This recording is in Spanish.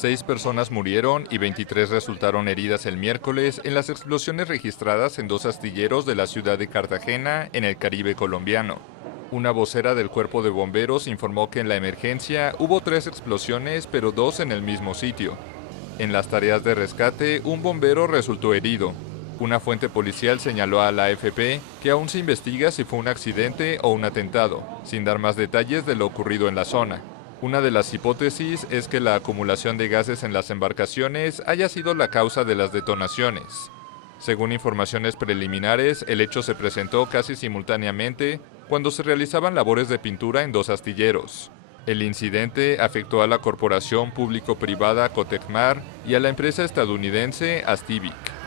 6 personas murieron y 23 resultaron heridas el miércoles en las explosiones registradas en 2 astilleros de la ciudad de Cartagena, en el Caribe colombiano. Una vocera del cuerpo de bomberos informó que en la emergencia hubo 3 explosiones, pero 2 en el mismo sitio. En las tareas de rescate, un bombero resultó herido. Una fuente policial señaló a la AFP que aún se investiga si fue un accidente o un atentado, sin dar más detalles de lo ocurrido en la zona. Una de las hipótesis es que la acumulación de gases en las embarcaciones haya sido la causa de las detonaciones. Según informaciones preliminares, el hecho se presentó casi simultáneamente cuando se realizaban labores de pintura en 2 astilleros. El incidente afectó a la corporación público-privada Cotecmar y a la empresa estadounidense Astivic.